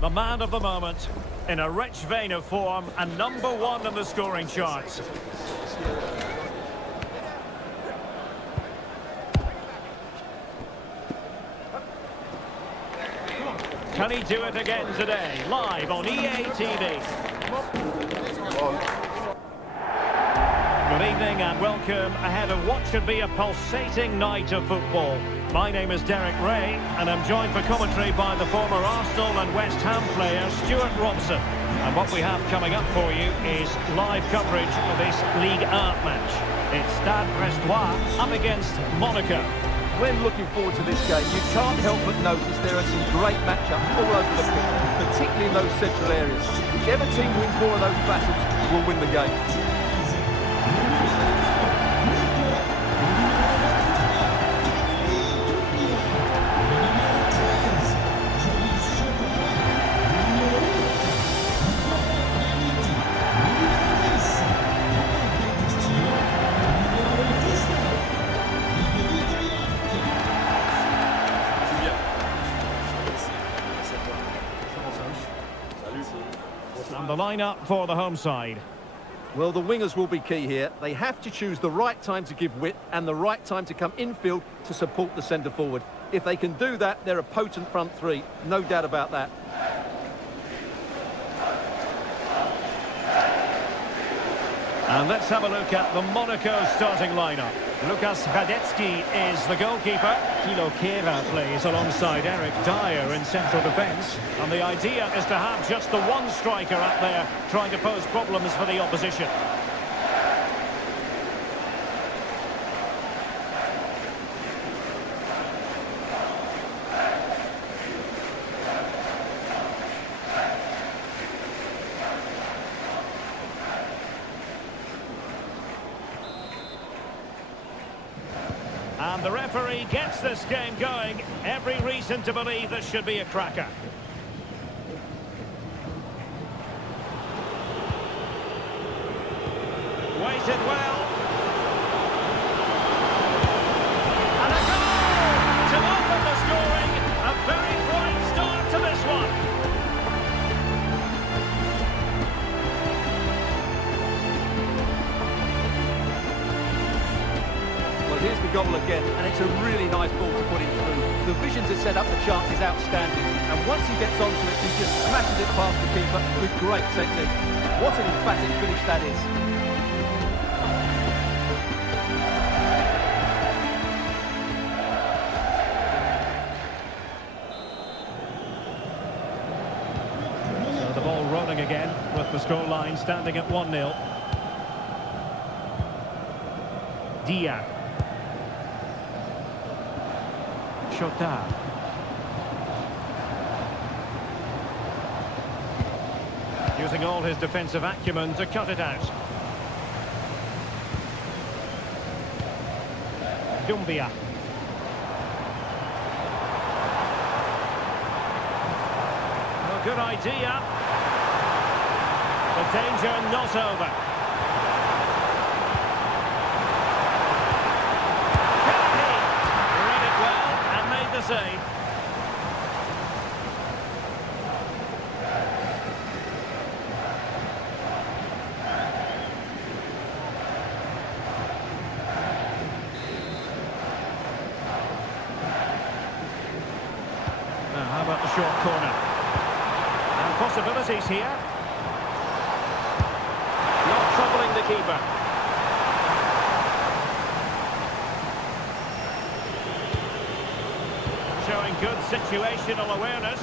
the man of the moment, in a rich vein of form and #1 in the scoring charts. Can he do it again today? Live on EA TV. Good evening and welcome ahead of what should be a pulsating night of football. My name is Derek Ray and I'm joined for commentary by the former Arsenal and West Ham player Stuart Robson. And what we have coming up for you is live coverage of this Ligue 1 match. It's Stade Brestois up against Monaco. When looking forward to this game, you can't help but notice there are some great matchups all over the pitch, particularly in those central areas. Whichever team wins more of those battles will win the game. And the lineup for the home side. Well, the wingers will be key here. They have to choose the right time to give width and the right time to come infield to support the centre forward. If they can do that, they're a potent front three. No doubt about that. And let's have a look at the Monaco starting lineup. Lukas Radecki is the goalkeeper. Thilo Kehrer plays alongside Eric Dyer in central defence. And the idea is to have just the one striker up there trying to pose problems for the opposition. And the referee gets this game going. Every reason to believe this should be a cracker. Waited well. And a goal to open the scoring. A very bright start to this one. Here's the goal again, and it's a really nice ball to put it through. The vision to set up the chance is outstanding, and once he gets onto it, he just smashes it past the keeper with great technique. What an emphatic finish that is. So the ball rolling again, with the scoreline standing at 1-0. Dia. Shota. Using all his defensive acumen to cut it out. Dumbia. A good idea. The danger not over. Save. Now, how about the short corner? And possibilities here. Not troubling the keeper. Showing good situational awareness.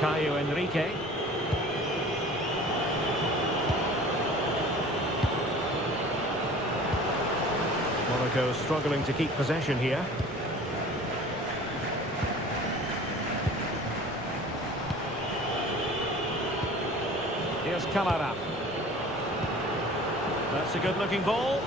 Caio Henrique. Monaco struggling to keep possession here. Here's Camara. That's a good-looking ball.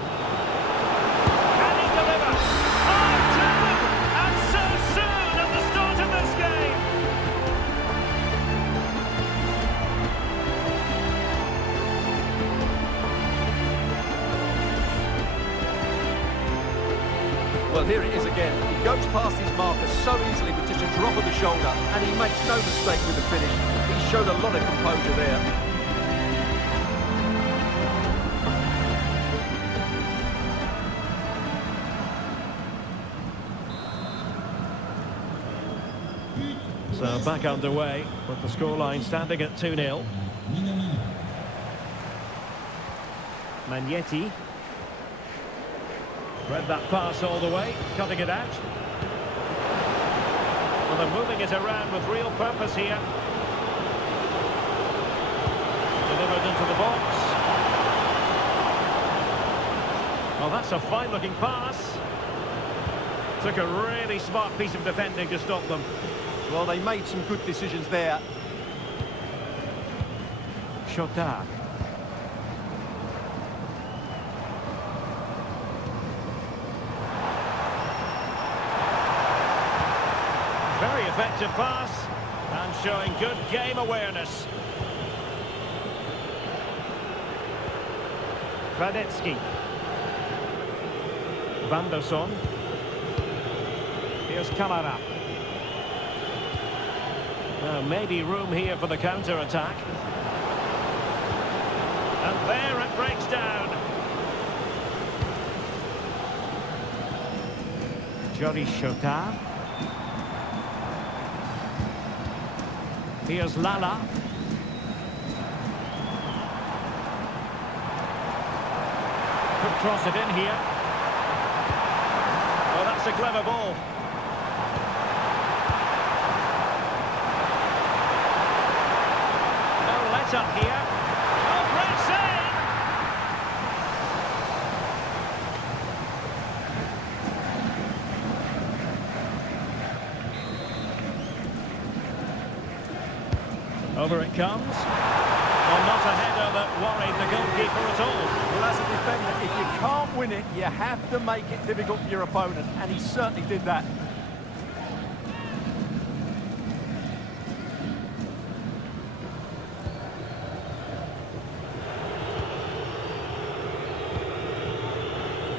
Well, here it is again. He goes past his marker so easily with just a drop of the shoulder, and he makes no mistake with the finish. He showed a lot of composure there. So back underway with the scoreline standing at 2-0. Magnetti. Read that pass all the way, cutting it out. Well, they're moving it around with real purpose here. Delivered into the box. Well, that's a fine-looking pass. Took a really smart piece of defending to stop them. Well, they made some good decisions there. Chotard. Very effective pass and showing good game awareness. Radetsky. Vanderson. Here's Kamara. Now maybe room here for the counter-attack. And there it breaks down. Jory Chotard. Here's Lala. Could cross it in here. Oh, that's a clever ball. No let up here. Oh, great save! Over it comes. Well, not a header that worried the goalkeeper at all. Well, as a defender, if you can't win it, you have to make it difficult for your opponent, and he certainly did that.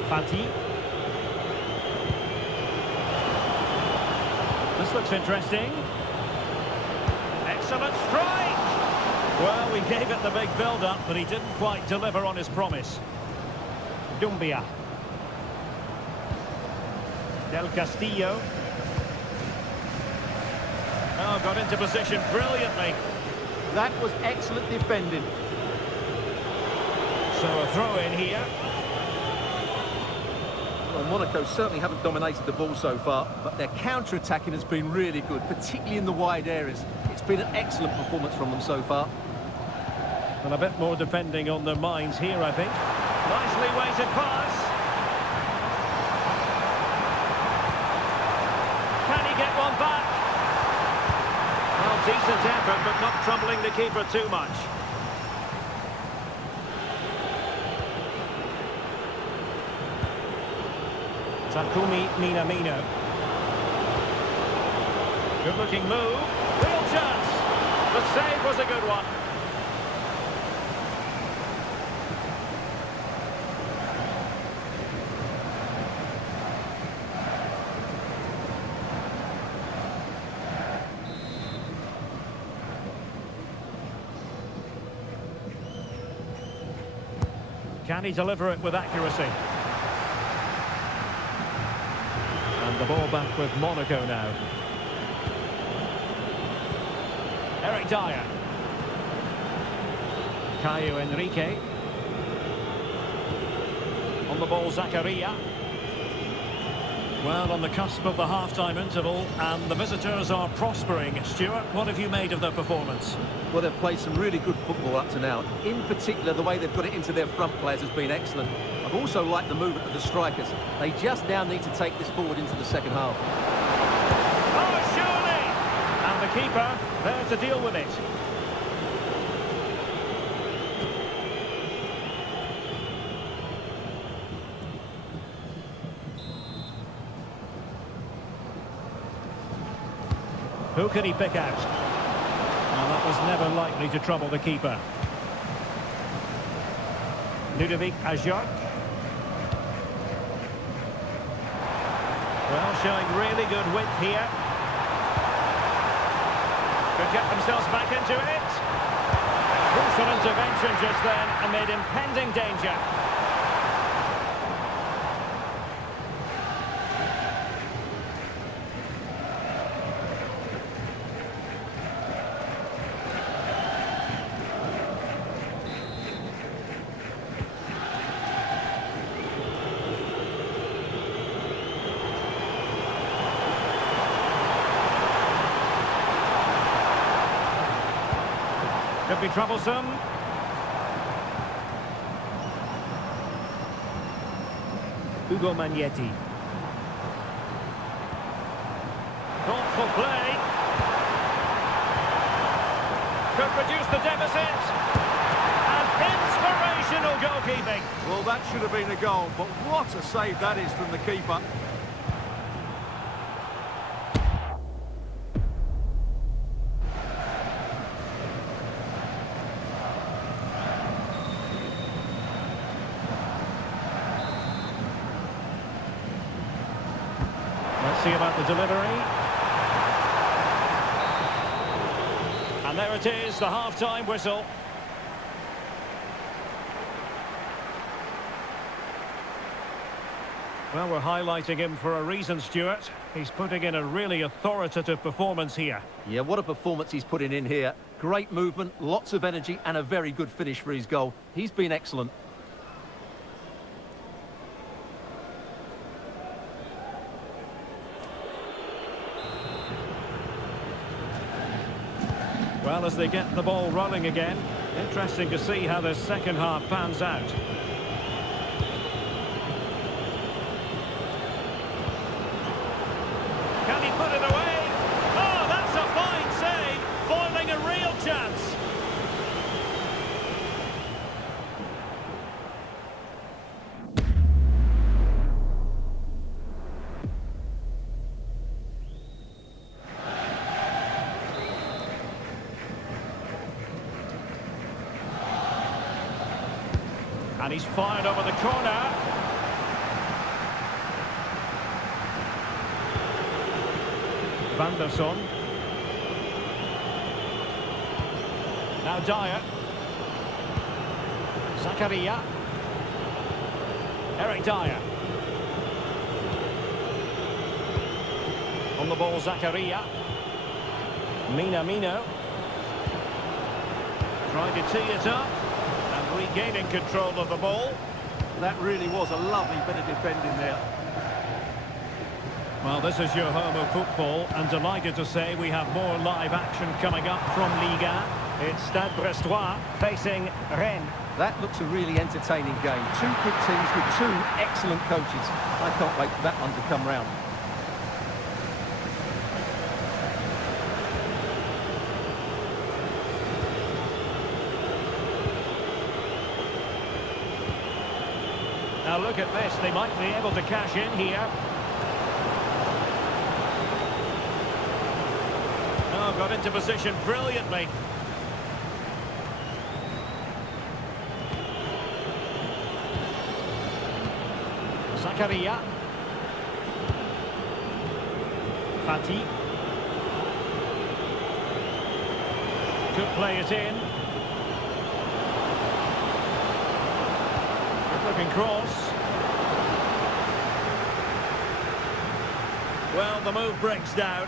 Fati. This looks interesting. Excellent strike! Well, we gave it the big build-up, but he didn't quite deliver on his promise. Dumbia. Del Castillo. Oh, got into position brilliantly. That was excellent defending. So a throw in here. Well, Monaco certainly haven't dominated the ball so far, but their counter-attacking has been really good, particularly in the wide areas. It's been an excellent performance from them so far. And a bit more defending on their minds here, I think. Nicely weighted pass. Can he get one back? Well, decent effort, but not troubling the keeper too much. Takumi Minamino. Good-looking move. Real chance. The save was a good one. Can he deliver it with accuracy? And the ball back with Monaco now. Eric Dyer. Caio Henrique. On the ball, Zakaria. Well, on the cusp of the half-time interval, and the visitors are prospering. Stuart, what have you made of their performance? Well, they've played some really good football up to now. In particular, the way they've got it into their front players has been excellent. I've also liked the movement of the strikers. They just now need to take this forward into the second half. Oh, surely! And the keeper there to deal with it. Who can he pick out? Well, that was never likely to trouble the keeper. Ludovic Ajak. Well, showing really good width here. Could get themselves back into it. Crucial intervention just then amid impending danger. Could be troublesome. Ugo Magnetti. Thoughtful play. Could reduce the deficit. And inspirational goalkeeping. Well, that should have been a goal, but what a save that is from the keeper. Let's see about the delivery. And there it is, the half-time whistle. Well, we're highlighting him for a reason, Stuart. He's putting in a really authoritative performance here. Yeah, what a performance he's putting in here. Great movement, lots of energy, and a very good finish for his goal. He's been excellent. Well, as they get the ball rolling again, interesting to see how the second half pans out. Can he put it away? Oh, that's a fine save, foiling a real chance. And he's fired over the corner. Van der Son. Now Dyer. Zakaria. Eric Dyer. On the ball, Zakaria. Minamino. Trying to tee it up. Regaining control of the ball. That really was a lovely bit of defending there. Well, this is your home of football, and delighted to say we have more live action coming up from Liga. It's Stade Brestois facing Rennes. That looks a really entertaining game. Two good teams with two excellent coaches. I can't wait for that one to come round. Now look at this, they might be able to cash in here. Oh, got into position brilliantly. Zakaria. Fati. Could play it in. Looking cross. Well, the move breaks down.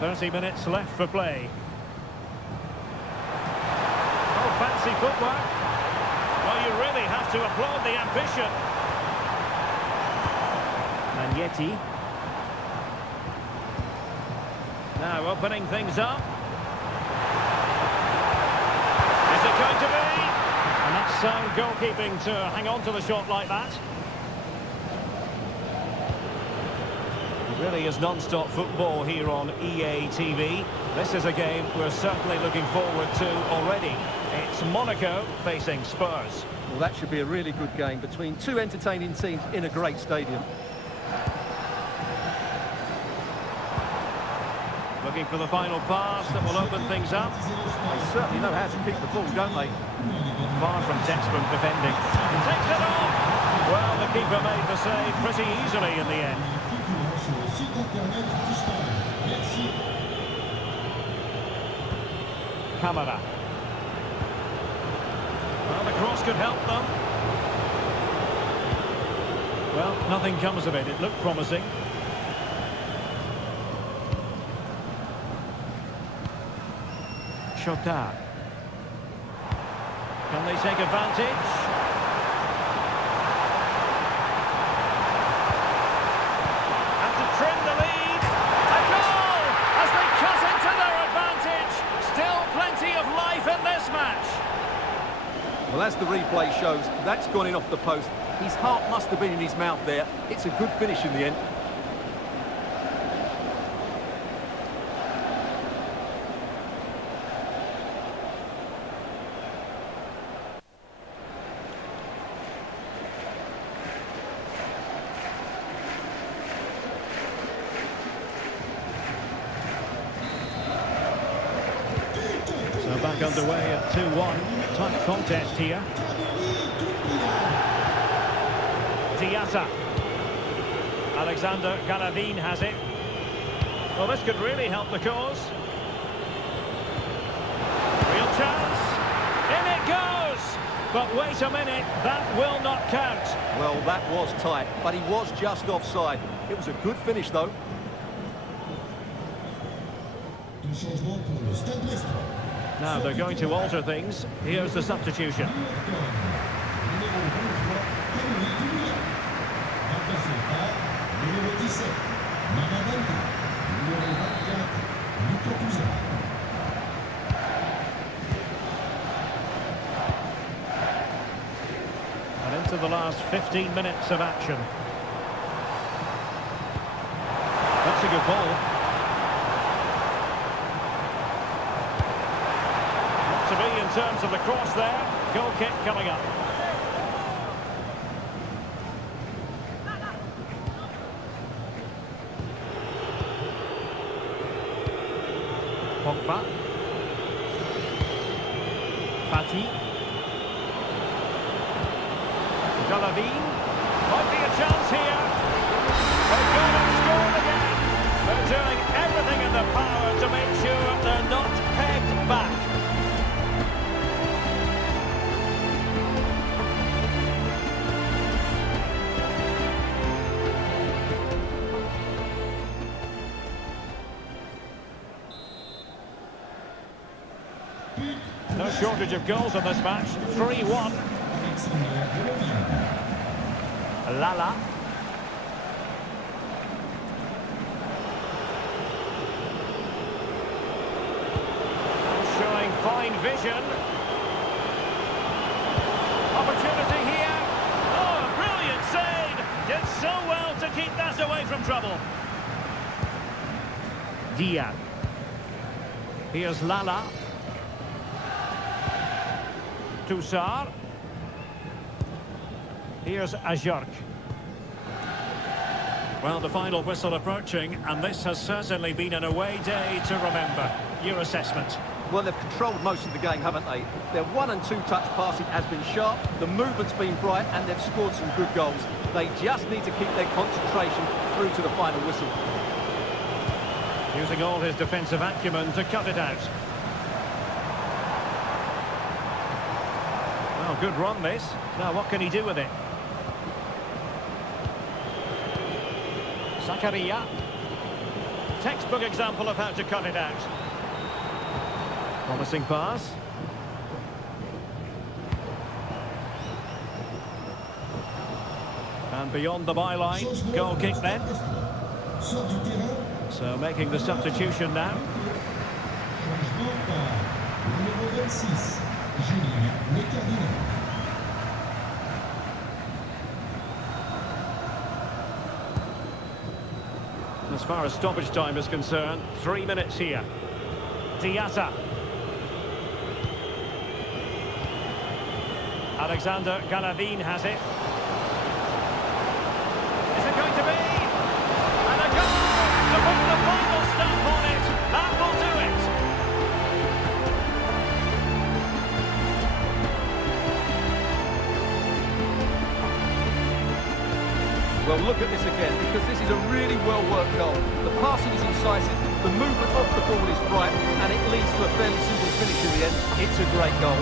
"30 minutes left for play. Oh, fancy footwork. Well, you really have to applaud the ambition. Magnetti. Now opening things up. Going to be, and that's sound goalkeeping to hang on to the shot like that. It really is non-stop football here on EA TV. This is a game we're certainly looking forward to already. It's Monaco facing Spurs. Well, that should be a really good game between two entertaining teams in a great stadium. Looking for the final pass that will open things up. They certainly know how to keep the ball, don't they? Far from textbook defending. Takes it off! Well, the keeper made the save pretty easily in the end. Camara. Well, the cross could help them. Well, nothing comes of it. It looked promising. Shota. Can they take advantage? And to trim the lead. A goal as they cut into their advantage. Still plenty of life in this match. Well, as the replay shows, that's gone in off the post. His heart must have been in his mouth there. It's a good finish in the end. So back underway at 2-1. Tight contest here. t.tam. Alexander Galavin has it. Well, this could really help the cause. Real chance. In it goes! But wait a minute, that will not count. Well, that was tight, but he was just offside. It was a good finish, though. Now they're going to alter things. Here's the substitution. And into the last 15 minutes of action. That's a good ball. Not to be in terms of the cross there. Goal kick coming up. Pogba. Fati. Galavin. Might be a chance here. They've gone and scored again. They're doing everything in their power to make sure they're not pegged back. No shortage of goals in this match. 3-1. Lala. Showing fine vision. Opportunity here. Oh, a brilliant save. Did so well to keep that away from trouble. Diaz. Here's Lala. Toussaint. Here's Ajorc. Well, the final whistle approaching, and this has certainly been an away day to remember. Your assessment? Well, they've controlled most of the game, haven't they? Their 1- and 2-touch passing has been sharp, the movement's been bright, and they've scored some good goals. They just need to keep their concentration through to the final whistle. Using all his defensive acumen to cut it out. Well, good run this. Now, what can he do with it? Zakaria. Textbook example of how to cut it out. Promising pass. And beyond the byline, goal kick then. So making the substitution now. As far as stoppage time is concerned, 3 minutes here. t.tam. Alexander Galavin has it. Is it going to be? And a goal to put the final stamp on it. That Well, look at this again, because this is a really well-worked goal. The passing is incisive, the movement off the ball is right, and it leads to a fairly simple finish in the end. It's a great goal.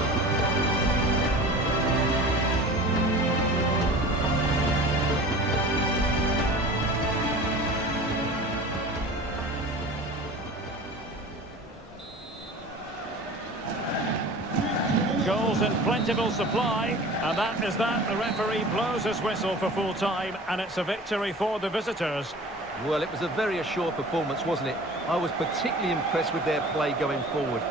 Goals in plentiful supply, and that is that. The referee blows his whistle for full time, and it's a victory for the visitors. Well, it was a very assured performance, wasn't it? I was particularly impressed with their play going forward.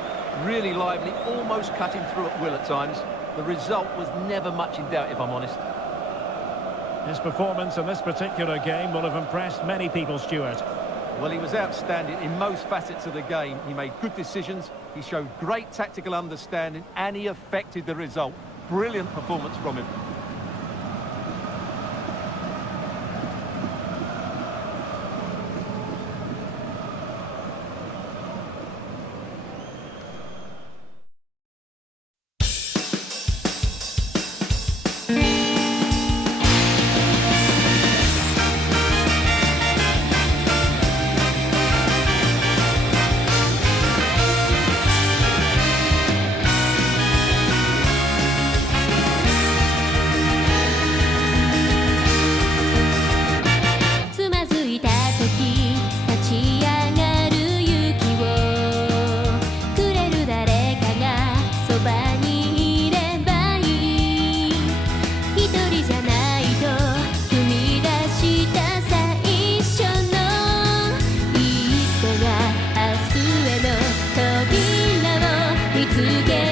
Really lively, almost cutting through at will at times. The result was never much in doubt, if I'm honest. His performance in this particular game will have impressed many people, Stuart. Well, he was outstanding in most facets of the game. He made good decisions, he showed great tactical understanding, and he affected the result. Brilliant performance from him.告げ